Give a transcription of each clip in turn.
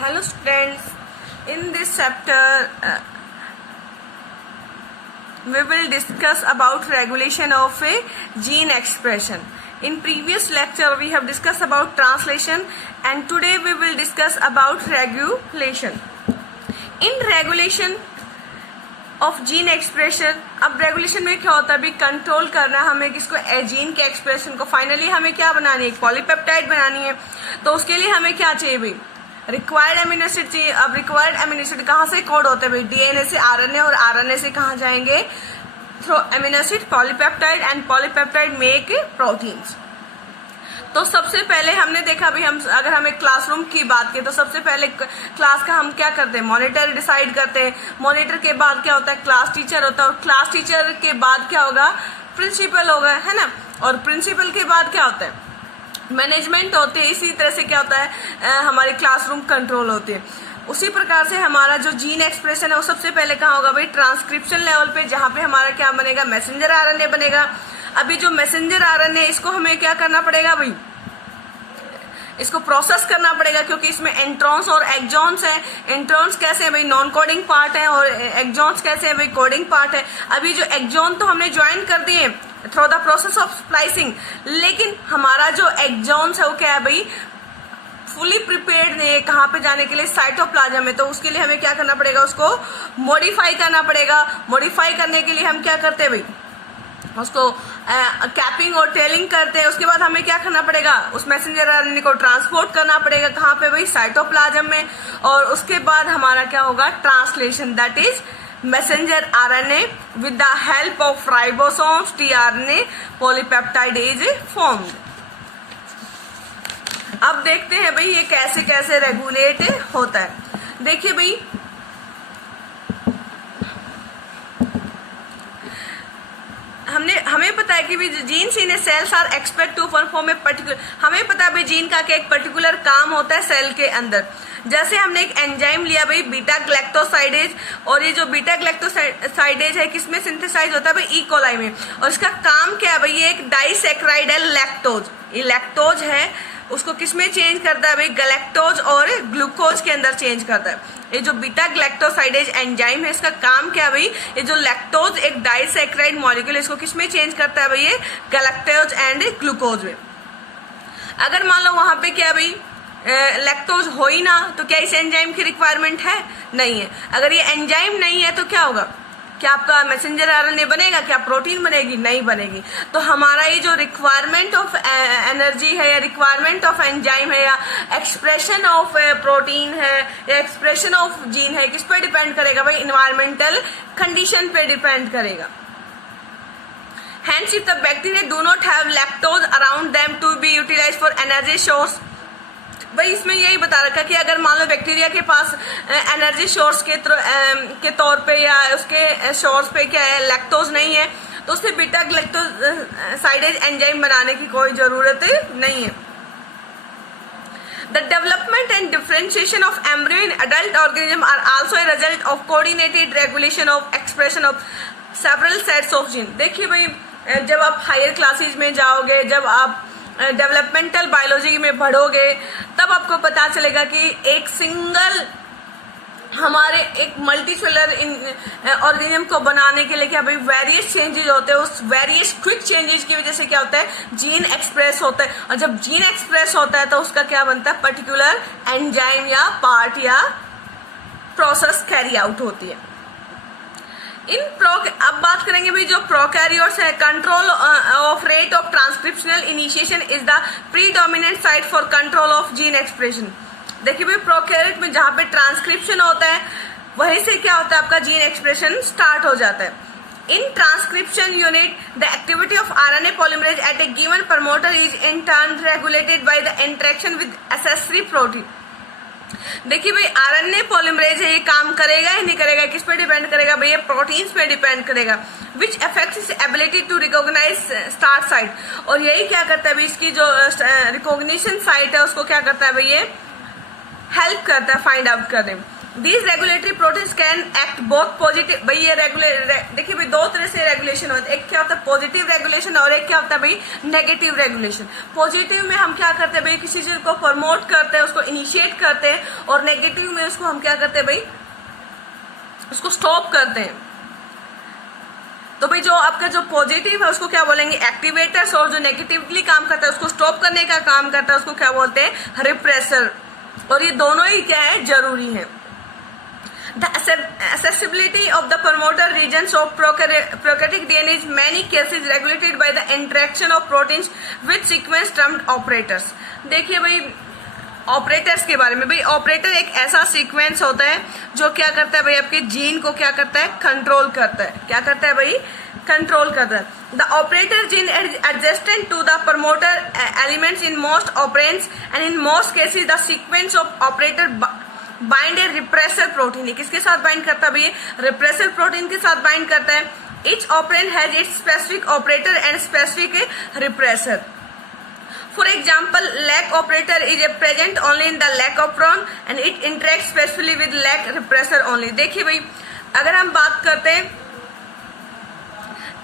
Hello students, in this chapter we will discuss about regulation of a gene expression. In previous lecture we have discussed about translation and today we will discuss about regulation. In regulation of gene expression, अब regulation में क्या होता है, अभी control करना है हमें किसको, जीन के एक्सप्रेशन को. फाइनली हमें क्या बनानी है, एक पॉलीपेप्टाइड बनानी है. तो उसके लिए हमें क्या चाहिए भाई, रिक्वायर्ड एमिनो एसिड चाहिए. अब रिक्वायर्ड एमिनो एसिड कहाँ से कोड होते हैं भाई, डीएनए से आरएनए, और आरएनए से कहाँ जाएंगे, through amino acid polypeptide, and polypeptide make proteins. तो सबसे पहले हमने देखा भाई, हम अगर हमें क्लासरूम की बात करें तो सबसे पहले क्लास का हम क्या करते हैं, मॉनिटर डिसाइड करते हैं. मॉनिटर के बाद क्या होता है, क्लास टीचर होता है, और क्लास टीचर के बाद क्या होगा, प्रिंसिपल होगा, है ना. और प्रिंसिपल के बाद क्या होता है, मैनेजमेंट होते हैं. इसी तरह से क्या होता है, हमारी क्लासरूम कंट्रोल होती है. उसी प्रकार से हमारा जो जीन एक्सप्रेशन है वो सबसे पहले कहाँ होगा भाई, ट्रांसक्रिप्शन लेवल पे, जहाँ पे हमारा क्या बनेगा, मैसेंजर आरएनए बनेगा. अभी जो मैसेंजर आरएनए, इसको हमें क्या करना पड़ेगा भाई, इसको प्रोसेस करना पड़ेगा, क्योंकि इसमें एंट्रॉन्स और एक्सॉन्स है. एंट्रॉन्स कैसे है भाई, नॉन कोडिंग पार्ट है, और एक्सॉन्स कैसे है भाई, कोडिंग पार्ट है. अभी जो एक्सॉन तो हमने ज्वाइन कर दिए through the process of splicing, लेकिन हमारा जो एक्सॉन्स है वो क्या है भाई, फुली प्रिपेयर्ड नहीं है कहाँ पे जाने के लिए, साइटोप्लाज्म में. तो उसके लिए हमें क्या करना पड़ेगा, उसको मॉडिफाई करना पड़ेगा. मॉडिफाई करने के लिए हम क्या करते हैं भाई, उसको कैपिंग और टेलिंग करते हैं. उसके बाद हमें क्या करना पड़ेगा, उस मैसेंजर आरएनए को ट्रांसपोर्ट करना पड़ेगा कहाँ पे भाई, साइटोप्लाज्म में. और उसके बाद हमारा क्या होगा, translation, that is messenger RNA with the help of ribosomes tRNA polypeptide is formed. अब देखते हैं भाई ये कैसे कैसे रेगुलेट होता है. देखिए भाई, हमें पता है कि genes in cells are expect to perform a particular. हमें पता है भाई जीन का एक पर्टिकुलर काम होता है सेल के अंदर. जैसे हमने एक एंजाइम लिया भाई, बीटा ग्लैक्टोसाइडेज, और ये जो बीटा ग्लैक्टोसाइडेज है किसमें सिंथेसाइज होता है भाई, ई कोलाई में. और इसका काम क्या है भाई, ये एक डाइसैकेराइड है लैक्टोज. ये लैक्टोज है, उसको किसमें चेंज करता है भाई, गैलेक्टोज और ग्लूकोज के अंदर चेंज करता है. ये जो बीटा ग्लैक्टोसाइडेज एंजाइम है, इसका काम क्या है भाई, ये जो लैक्टोज एक डाइसैकेराइड मॉलिक्यूल, इसको किसमें चेंज करता है भाई, ये गैलेक्टोज एंड ग्लूकोज में. अगर मान लो वहां पे क्या भाई, लैक्टोज हो ही ना, तो क्या इस एंजाइम की रिक्वायरमेंट है, नहीं है. अगर ये एंजाइम नहीं है तो क्या होगा, क्या आपका मैसेंजर आरएनए बनेगा, क्या प्रोटीन बनेगी, नहीं बनेगी. तो हमारा ये जो रिक्वायरमेंट ऑफ एनर्जी है, या रिक्वायरमेंट ऑफ एंजाइम है, या एक्सप्रेशन ऑफ प्रोटीन है, या एक्सप्रेशन ऑफ जीन है, किस पे डिपेंड करेगा भाई, इन्वायरमेंटल कंडीशन पे डिपेंड करेगा. Hence, if the bacteria do not have lactose around them to be utilized for energy source, भाई इसमें यही बता रखा कि अगर मान लो बैक्टीरिया के पास एनर्जी सोर्स के तौर पे, या उसके सोर्स पे क्या है, लैक्टोज नहीं है, तो उससे बीटा ग्लैक्टोसाइडेज एंजाइम बनाने की कोई जरूरत नहीं है. The development and differentiation of embryo in adult organism are also a result of coordinated regulation of expression of several sets of gene. देखिए भाई, जब आप हायर क्लासेज में जाओगे, जब आप डेवलपमेंटल बायोलॉजी में पढ़ोगे, तब आपको पता चलेगा कि एक सिंगल हमारे एक मल्टीसेलुलर ऑर्गेनिज्म को बनाने के लिए क्या भाई, वेरियस चेंजेस होते हैं. उस वेरियस क्विक चेंजेस की वजह से क्या होता है, जीन एक्सप्रेस होता है. और जब जीन एक्सप्रेस होता है तो उसका क्या बनता है, पर्टिकुलर एंजाइम या पार्ट या प्रोसेस कैरी आउट होती है. अब बात करेंगे भाई जो प्रोकैरियोट्स है, control of rate of transcriptional initiation is the predominant site for control of gene expression. देखिए भाई, प्रोकैरियोट में जहां पे ट्रांसक्रिप्शन होता है वहीं से क्या होता है, आपका जीन एक्सप्रेशन स्टार्ट हो जाता है. In transcription unit the activity of RNA polymerase at a given promoter is in turn regulated by the interaction with accessory protein. देखिए भाई, आरएनए पॉलीमरेज है, ये काम करेगा ही नहीं करेगा, किस पे डिपेंड करेगा भाई, ये प्रोटीन्स पे डिपेंड करेगा, which affects is ability to recognize start site. और यही क्या करता है भाई, इसकी जो रिकॉग्निशन साइट है उसको क्या करता है भाई, ये हेल्प करता है फाइंड आउट करने. These regulatory proteins can act both positive, भाई ये देखिए भाई दो तरह से रेगुलेशन होता है, एक क्या होता है पॉजिटिव रेगुलेशन और एक क्या होता है भाई नेगेटिव रेगुलेशन। पॉजिटिव में हम क्या करते हैं भाई किसी चीज को प्रमोट करते हैं, उसको इनिशिएट करते हैं, और नेगेटिव में उसको हम क्या करते हैं भाई उसको स्टॉप करते हैं। तो भाई जो आपका जो पॉजिटिव है उसको क्या बोलेंगे एक्टिवेटर्स, और जो नेगेटिवली काम करता है उसको स्टॉप करने का काम करता है उसको क्या बोलते हैं रिप्रेसर। और ये दोनों ही क्या है जरूरी है। The accessibility of the promoter regions of prokaryotic DNA is many cases regulated by the interaction of proteins with sequence termed operators। देखिए भाई ऑपरेटर्स के बारे में, भाई ऑपरेटर एक ऐसा सीक्वेंस होता है जो क्या करता है भाई आपके जीन को क्या करता है कंट्रोल करता है। क्या करता है भाई कंट्रोल करता है। The operator gene adjacent to the promoter elements in most operons and in most cases the sequence of operator bind a repressor protein. ये किसके साथ बाइंड करता है भाई रिप्रेसर प्रोटीन के साथ बाइंड करता है। Each operon has its specific operator and specific repressor. For example, lac operator is present only in the lac operon and it interacts specifically with lac repressor only। देखिए भाई अगर हम बात करते हैं,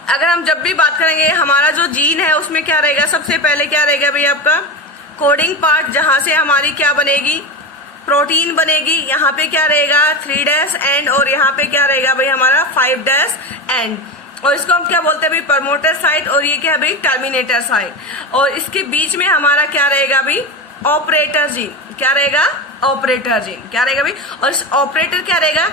अगर हम जब भी बात करेंगे हमारा जो जीन है उसमें क्या रहेगा, सबसे पहले क्या रहेगा भाई आपका कोडिंग पार्ट, जहां से हमारी क्या बनेगी प्रोटीन बनेगी। यहाँ पे क्या रहेगा 3' एंड, और यहाँ पे क्या रहेगा भाई हमारा 5' एंड, और इसको हम क्या बोलते हैं भाई प्रमोटर साइट, और ये क्या है भाई टर्मिनेटर साइट। और इसके बीच में हमारा क्या रहेगा भाई ऑपरेटर जीन। क्या रहेगा ऑपरेटर जीन क्या रहेगा भाई, और इस ऑपरेटर क्या रहेगा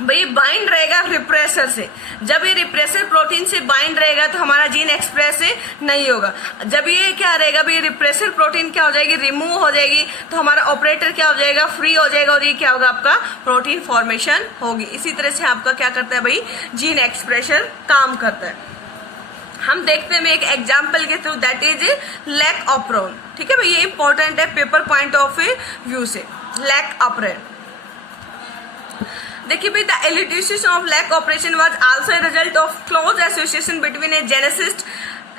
भाई बाइंड रहेगा रिप्रेसर से। जब ये रिप्रेसर प्रोटीन से बाइंड रहेगा तो हमारा जीन एक्सप्रेस नहीं होगा। जब ये क्या रहेगा भाई रिप्रेसर प्रोटीन क्या हो जाएगी रिमूव हो जाएगी तो हमारा ऑपरेटर क्या हो जाएगा फ्री हो जाएगा, और ये क्या होगा आपका प्रोटीन फॉर्मेशन होगी। इसी तरह से आपका क्या करता है भाई जीन एक्सप्रेशन काम करता है। हम देखते हैं एक एग्जाम्पल के through, that is lac operon. ठीक है भाई ये इंपॉर्टेंट है पेपर पॉइंट ऑफ व्यू से। लैक ऑपरेन देखिए भाई the elucidation of lac operation was also a result of close association between a geneticist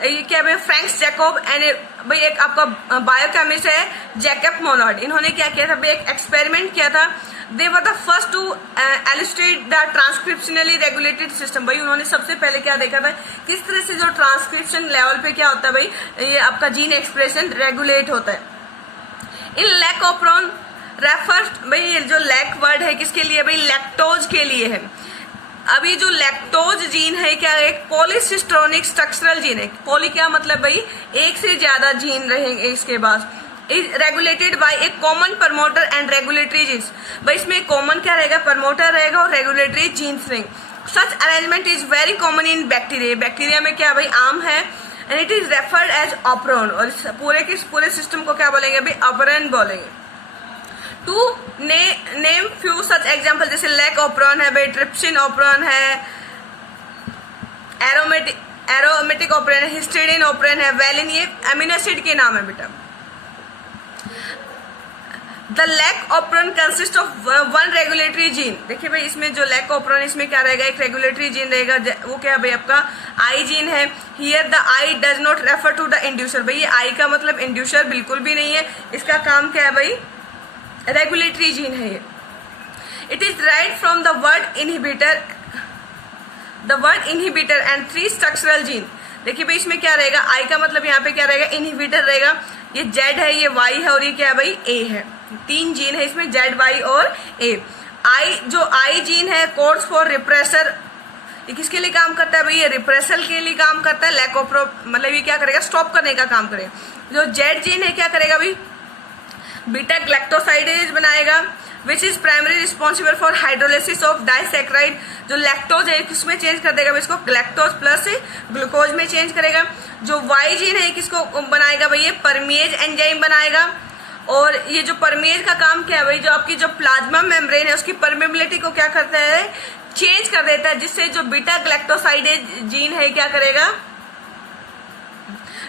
ये क्या भाई फ्रैंक्स जैकोब एंड भाई एक आपका बायोकेमिस्ट है जैकब मोनार्ड। इन्होंने क्या किया था भाई एक एक्सपेरिमेंट किया था। They were the first to illustrate the transcriptionally regulated system. भाई उन्होंने सबसे पहले क्या देखा था किस तरह से जो ट्रांसक्रिप्शन लेवल पे क्या होता है भाई ये आपका जीन एक्सप्रेशन रेगुलेट होता है। इन लैक ऑपरेन रेफर्स भाई ये जो लैक वर्ड है किसके लिए भाई लैक्टोज के लिए है। अभी जो लैक्टोज जीन है क्या एक पॉलीसिस्टोनिक स्ट्रक्चरल जीन है। पॉली क्या मतलब भाई एक से ज्यादा जीन रहेंगे इसके बाद। Regulated by a common promoter and regulatory genes. भाई इसमें कॉमन क्या रहेगा प्रमोटर रहेगा और रेगुलेटरी जीन्स रहेंगे। Such arrangement is very common in bacteria. Bacteria में क्या भाई आम है and it is referred as operon, और पूरे सिस्टम को क्या बोलेंगे भाई ऑपरेन बोलेंगे। To name few such example जैसे लैक ऑपरेन है भाई ट्रिप्सिन ऑपरेन है एरोमेटिक ऑपरेन है हिस्टिडीन ऑपरेन है वैलिन, ये अमीनो एसिड के नाम है बेटा। The lac operon consist of one regulatory gene. देखिए भाई इसमें जो लैक ऑपरेन इसमें क्या रहेगा एक रेगुलेटरी जीन रहेगा, वो क्या है भाई आपका आई जीन है। Here the i does not refer to the inducer. भाई ये आई का मतलब इंड्यूसर बिल्कुल भी नहीं है, इसका काम क्या है भाई रेगुलेटरी जीन है ये। It is right from the word inhibitor and 3 structural gene. देखिए भाई इसमें क्या रहेगा आई का मतलब यहाँ पे क्या रहेगा इनहिबिटर रहेगा, ये जेड है ये वाई है और ये क्या है भाई ए है। 3 जीन है इसमें जेड वाई और ए। आई जीन है कोड्स फॉर रिप्रेसर, ये किसके लिए काम करता है भाई ये रिप्रेसर के लिए काम करता है। लैक ऑफ मतलब ये क्या करेगा स्टॉप करने का काम करेगा। जो जेड जीन है क्या करेगा भाई बीटा ग्लैक्टोसाइडेज बनाएगा which is primary responsible for hydrolysis of disaccharide. जो लैक्टोज है किसमें चेंज कर देगा इसको ग्लैक्टोज प्लस ग्लूकोज में चेंज करेगा। जो वाई जीन है किसको बनाएगा भाई ये परमेज एंजाइम बनाएगा। और ये जो परमेज का काम क्या है भाई जो आपकी जो प्लाज्मा मेम्ब्रेन है उसकी परमेबिलिटी को क्या करता है चेंज कर देता है, जिससे जो बीटा ग्लैक्टोसाइडेज जीन है क्या करेगा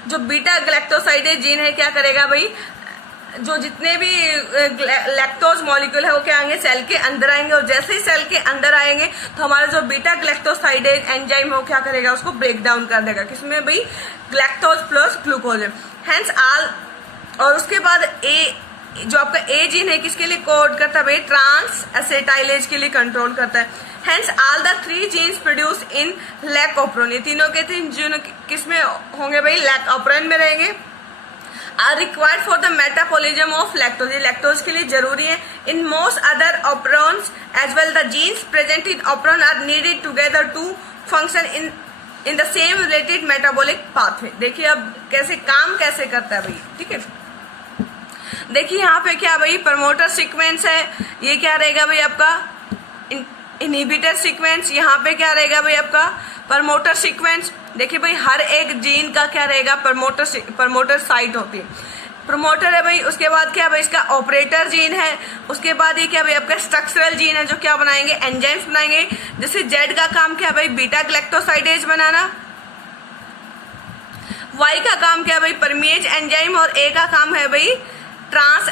जो बीटा ग्लैक्टोसाइडेज जीन है क्या करेगा भाई जो जितने भी लैक्टोज मॉलिक्यूल है वो क्या आएंगे सेल के अंदर आएंगे, और जैसे ही सेल के अंदर आएंगे तो हमारा जो बीटा ग्लैक्टोसाइडेज एंजाइम है वो क्या करेगा उसको ब्रेक डाउन कर देगा किसमें भाई galactose plus glucose. Hence all और उसके बाद जो आपका ए जीन है किसके लिए कोड करता है भाई, ट्रांस एसिटाइलेज के लिए कंट्रोल करता है। Hence all the three genes produced in lac operon, ये तीनों के तीन जीन किस में होंगे भाई, लैक ऑपरन में रहेंगे। Are required for the metabolism of lactose, ये लैक्टोज के लिए जरूरी है। In most other operons as well the genes present in operon are needed together to function in the same related metabolic pathway. देखिए अब कैसे काम कैसे करता है भाई, ठीक है। देखिए यहाँ पे क्या भाई, प्रमोटर सीक्वेंस है, ये क्या रहेगा भाई आपका इनहिबिटर सीक्वेंस, यहाँ पे क्या रहेगा भाई आपका प्रमोटर सीक्वेंस। देखिए भाई हर एक जीन का क्या रहेगा, प्रमोटर साइट होती है, प्रमोटर है भाई। उसके बाद क्या भाई इसका ऑपरेटर जीन है। उसके बाद ये क्या भाई आपका स्ट्रक्चरल जीन है जो क्या बनाएंगे, एंजाइम्स बनाएंगे। जैसे जेड का काम क्या भाई, बीटा ग्लैक्टोसाइडेज बनाना। वाई का काम क्या भाई, परमेज एंजाइम। और ए का काम है भाई ट्रांस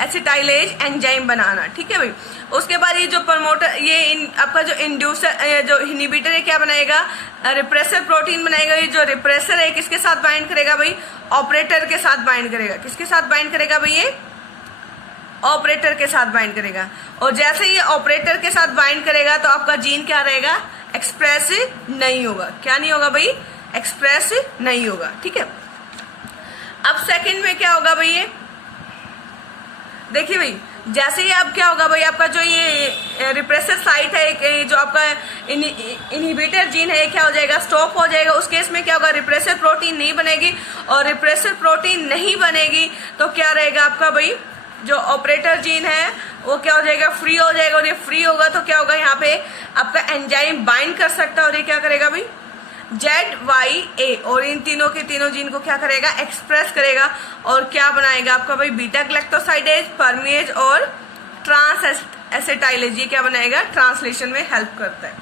एसिटाइलेज एंजाइम बनाना, ठीक है भाई। उसके बाद ये जो प्रमोटर, ये आपका जो इंड्यूसर जो इनहिबिटर है क्या बनाएगा, रिप्रेसर प्रोटीन बनाएगा। ये जो रिप्रेसर है किसके साथ बाइंड करेगा भाई, ऑपरेटर के साथ बाइंड करेगा। किसके साथ बाइंड करेगा भाई, ये ऑपरेटर के साथ बाइंड करेगा। और जैसे ये ऑपरेटर के साथ बाइंड करेगा तो आपका जीन क्या रहेगा, एक्सप्रेस नहीं होगा। क्या नहीं होगा भाई, एक्सप्रेस नहीं होगा, ठीक है। अब सेकंड में क्या होगा भाई, ये देखिए भाई जैसे ही अब क्या होगा भाई आपका जो ये रिप्रेसर साइट है, जो आपका इनहिबिटर जीन है क्या हो जाएगा, स्टॉप हो जाएगा। उस केस में क्या होगा, रिप्रेसर प्रोटीन नहीं बनेगी। और रिप्रेसर प्रोटीन नहीं बनेगी तो क्या रहेगा आपका भाई, जो ऑपरेटर जीन है वो क्या हो जाएगा, फ्री हो जाएगा। और ये फ्री होगा तो क्या होगा, यहाँ पे आपका एंजाइम बाइंड कर सकता है और ये क्या करेगा भाई, जेड वाई ए, और इन तीनों के तीनों जीन को क्या करेगा, एक्सप्रेस करेगा। और क्या बनाएगा आपका भाई, बीटा ग्लैक्टोसाइडेज, परमेज और ट्रांस एसिटाइलेज, ये क्या बनाएगा, ट्रांसलेशन में हेल्प करता है।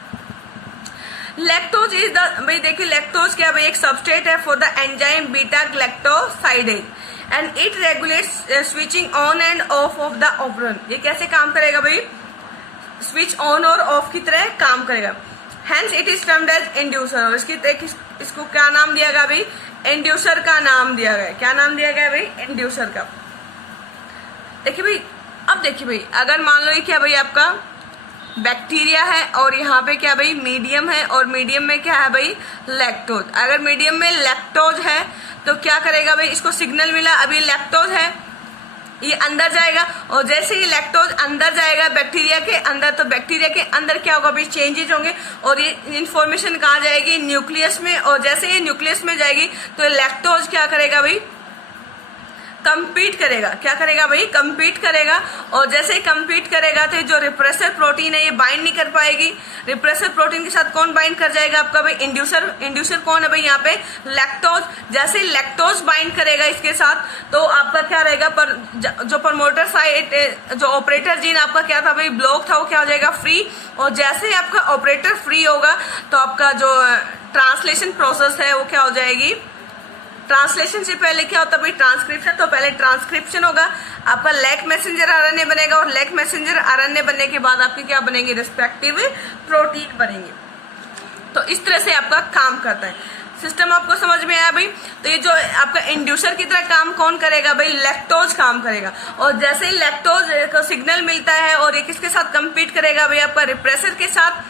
लैक्टोज इज द, भाई देखिए लैक्टोज क्या भाई, एक सबस्ट्रेट है for the enzyme beta galactosidase and it regulates switching on end of of the operant. ये कैसे काम करेगा भाई, स्विच ऑन और ऑफ की तरह काम करेगा। Hence it is termed as inducer। और इसको क्या नाम दिया गया भाई, इंड्यूसर का नाम दिया गया। क्या नाम दिया गया भाई, इंड्यूसर का। देखिए भाई, अब देखिए भाई अगर मान लो ये क्या भाई आपका बैक्टीरिया है और यहाँ पे क्या भाई मीडियम है, और मीडियम में क्या है भाई, लैक्टोज। अगर मीडियम में लैक्टोज है तो क्या करेगा भाई, इसको सिग्नल मिला अभी लैक्टोज है, ये अंदर जाएगा। और जैसे ही लैक्टोज अंदर जाएगा बैक्टीरिया के अंदर, तो बैक्टीरिया के अंदर क्या होगा भाई, चेंजेज होंगे। और ये इंफॉर्मेशन कहाँ जाएगी, न्यूक्लियस में। और जैसे ये न्यूक्लियस में जाएगी तो लैक्टोज क्या करेगा भाई, कंपीट करेगा। क्या करेगा भाई, कंपीट करेगा। और जैसे ही कंपीट करेगा तो जो रिप्रेसर प्रोटीन है ये बाइंड नहीं कर पाएगी। रिप्रेसर प्रोटीन के साथ कौन बाइंड कर जाएगा आपका भाई, इंड्यूसर। इंड्यूसर कौन है भाई यहाँ पे, लैक्टोज। जैसे ही लैक्टोज बाइंड करेगा इसके साथ तो आपका क्या रहेगा, जो प्रमोटर साइट, जो ऑपरेटर जीन आपका क्या था भाई, ब्लॉक था, वो क्या हो जाएगा, फ्री। और जैसे ही आपका ऑपरेटर फ्री होगा तो आपका जो ट्रांसलेशन प्रोसेस है वो क्या हो जाएगी, ट्रांसलेशन से पहले क्या होता है भाई, ट्रांसक्रिप्शन। तो पहले ट्रांसक्रिप्शन होगा, आपका लैक मैसेंजर आरएनए बनेगा। और लैक मैसेंजर आरएनए बनने के बाद आपके क्या बनेंगे, रिस्पेक्टिव प्रोटीन बनेंगे। तो इस तरह से आपका काम करता है। सिस्टम आपको समझ में आया भाई। तो ये जो आपका इंड्यूसर की तरह काम कौन करेगा भाई, लैक्टोज काम करेगा। और जैसे ही लैक्टोज को सिग्नल मिलता है और ये किसके साथ कंपीट करेगा भाई, आपका रिप्रेसर के साथ।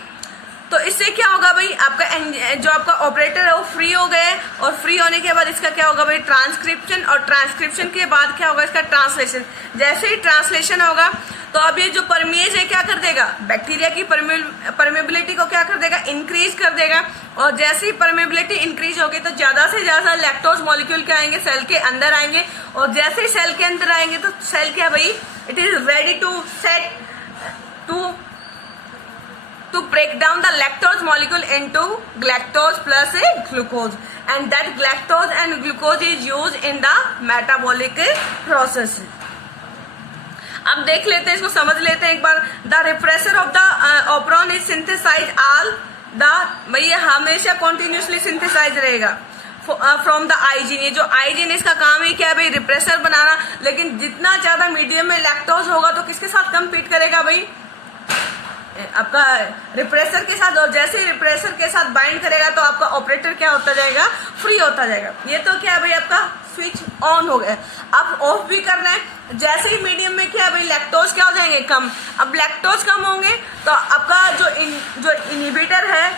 तो इससे क्या होगा भाई, आपका जो आपका ऑपरेटर है वो फ्री हो गए। और फ्री होने के बाद इसका क्या होगा भाई, ट्रांसक्रिप्शन। और ट्रांसक्रिप्शन के बाद क्या होगा, इसका ट्रांसलेशन। जैसे ही ट्रांसलेशन होगा तो अब ये जो परमेज है क्या कर देगा, बैक्टीरिया की परमेबिलिटी को क्या कर देगा, इंक्रीज कर देगा। और जैसे ही परमेबिलिटी इंक्रीज होगी तो ज्यादा से ज्यादा लैक्टोज मॉलिक्यूल क्या आएंगे, सेल के अंदर आएंगे। और जैसे ही सेल के अंदर आएंगे तो सेल क्या भाई, it is ready to set to break down the lactose molecule into galactose plus a glucose, and that galactose and glucose is used in the metabolic process। अब देख लेते हैं, इसको समझ लेते हैं एक बार। The repressor of the operon is synthesise all the, भाई ये हमेशा कॉन्टिन्यूसली सिंथेसाइज रहेगा फ्रॉम द आईजीन। ये जो आईजीन इसका काम है क्या है भाई, रिप्रेसर बनाना। लेकिन जितना ज्यादा मीडियम में लैक्टोज होगा तो किसके साथ कंपीट करेगा भाई, आपका रिप्रेसर के साथ। और जैसे ही रिप्रेसर के साथ बाइंड करेगा तो आपका ऑपरेटर क्या होता जाएगा, फ्री होता जाएगा। ये तो क्या है भाई आपका स्विच ऑन हो गया, अब ऑफ भी करना है। जैसे ही मीडियम में क्या भाई लैक्टोज क्या हो जाएंगे, कम। अब लैक्टोज कम होंगे तो आपका जो इनहिबिटर है,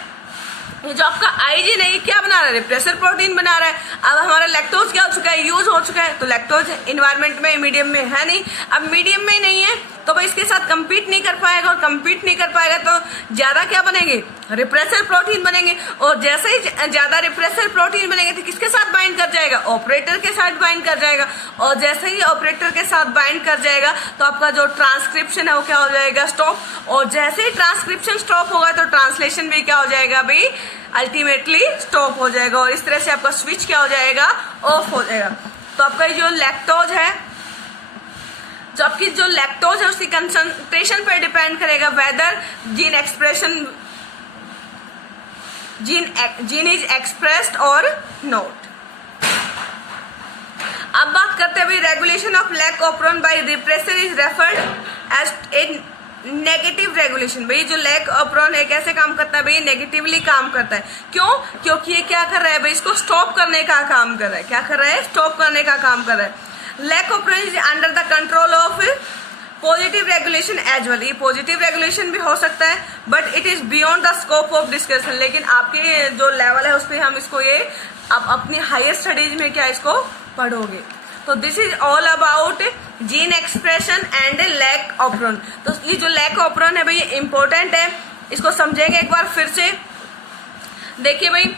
ये जो आपका आईजीन है, ये क्या बना रहा है, रिप्रेसर प्रोटीन बना रहा है। अब हमारा लैक्टोज क्या हो चुका है, यूज हो चुका है, तो लैक्टोज इन्वायरमेंट में मीडियम में है नहीं। अब मीडियम में नहीं है तो भाई इसके साथ compete नहीं कर पाएगा, और compete नहीं कर पाएगा तो ज्यादा क्या बनेंगे, रिप्रेसर प्रोटीन बनेंगे। और जैसे ही ज्यादा रिप्रेसर प्रोटीन बनेंगे तो किसके साथ बाइंड कर जाएगा, ऑपरेटर के साथ बाइंड कर जाएगा। और जैसे ही ऑपरेटर के साथ बाइंड कर जाएगा तो आपका जो ट्रांसक्रिप्शन है वो क्या हो जाएगा, स्टॉप। और जैसे ही ट्रांसक्रिप्शन स्टॉप होगा तो ट्रांसलेशन भी क्या हो जाएगा भाई, अल्टीमेटली स्टॉप हो जाएगा। और इस तरह से आपका स्विच क्या हो जाएगा, ऑफ हो जाएगा। तो आपका जो लैक्टोज है, जो आपकी जो लैक्टोज है उसकी कंसंट्रेशन पर डिपेंड करेगा whether gene expression gene is expressed और नॉट। अब बात करते हैं भाई regulation of lac operon by repressor is referred as a negative regulation. भाई जो लैक ऑपरॉन है कैसे काम करता है भाई, नेगेटिवली काम करता है। क्यों, क्योंकि ये क्या कर रहा है भाई, इसको स्टॉप करने का काम कर रहा है। क्या कर रहा है, स्टॉप करने का काम कर रहा है। Lac operon is under the control of positive regulation as well. ये पॉजिटिव रेगुलेशन भी हो सकता है but it is beyond the scope of discussion. लेकिन आपके जो लेवल है उस पर हम इसको ये आप अपनी हायर स्टडीज में क्या इसको पढ़ोगे। तो this is all about gene expression and lac operon. तो ये जो लैक ऑपरॉन है भाई ये इंपॉर्टेंट है, इसको समझेंगे एक बार फिर से। देखिए भाई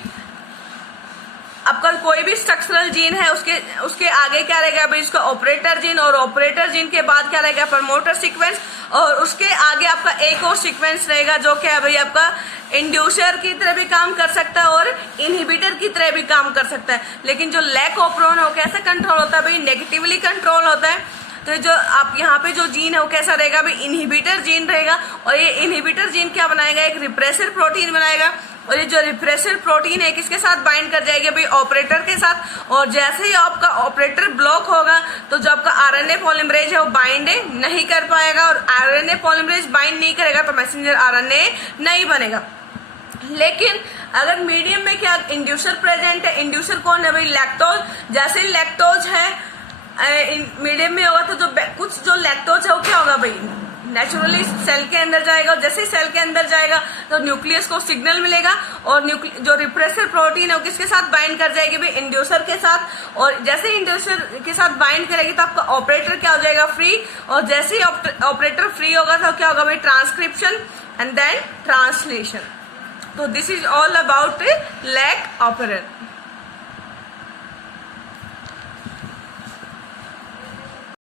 आपका कोई भी स्ट्रक्चरल जीन है उसके आगे क्या रहेगा भाई, उसका ऑपरेटर जीन, और ऑपरेटर जीन के बाद क्या रहेगा, प्रमोटर सीक्वेंस, और उसके आगे आपका एक और सीक्वेंस रहेगा जो क्या है भाई आपका इंड्यूसर की तरह भी काम कर सकता है और इनहिबिटर की तरह भी काम कर सकता है। लेकिन जो लैक ऑपरॉन है वो कैसे कंट्रोल होता है भाई, नेगेटिवली कंट्रोल होता है। तो जो आप यहाँ पे जो जीन है वो कैसा रहेगा भाई, इनहिबिटर जीन रहेगा। और ये इनहिबिटर जीन क्या बनाएगा, एक रिप्रेसर प्रोटीन बनाएगा। और ये जो रिप्रेसर प्रोटीन है किसके साथ बाइंड कर जाएगी भाई, ऑपरेटर के साथ। और जैसे ही आपका ऑपरेटर ब्लॉक होगा तो जो आपका आरएनए पॉलीमरेज है वो बाइंड नहीं कर पाएगा, और आरएनए पॉलीमरेज बाइंड नहीं करेगा तो मैसेंजर आरएनए नहीं बनेगा। लेकिन अगर मीडियम में क्या इंड्यूसर प्रेजेंट है, इंड्यूसर कौन है भाई, लैक्टोज। जैसे ही लैक्टोज है मीडियम में होगा तो कुछ जो लैक्टोज है वो क्या होगा भाई, नेचुरली सेल के अंदर जाएगा। और जैसे ही सेल के अंदर जाएगा तो न्यूक्लियस को सिग्नल मिलेगा, और जो रिप्रेसर प्रोटीन है वो किसके साथ बाइंड कर जाएगी भाई, इंड्यूसर के साथ। और जैसे ही इंड्यूसर के साथ बाइंड करेगी तो आपका ऑपरेटर क्या हो जाएगा, फ्री। और जैसे ही ऑपरेटर फ्री होगा तो क्या होगा भाई, ट्रांसक्रिप्शन एंड देन ट्रांसलेशन। तो this is all about lac operator.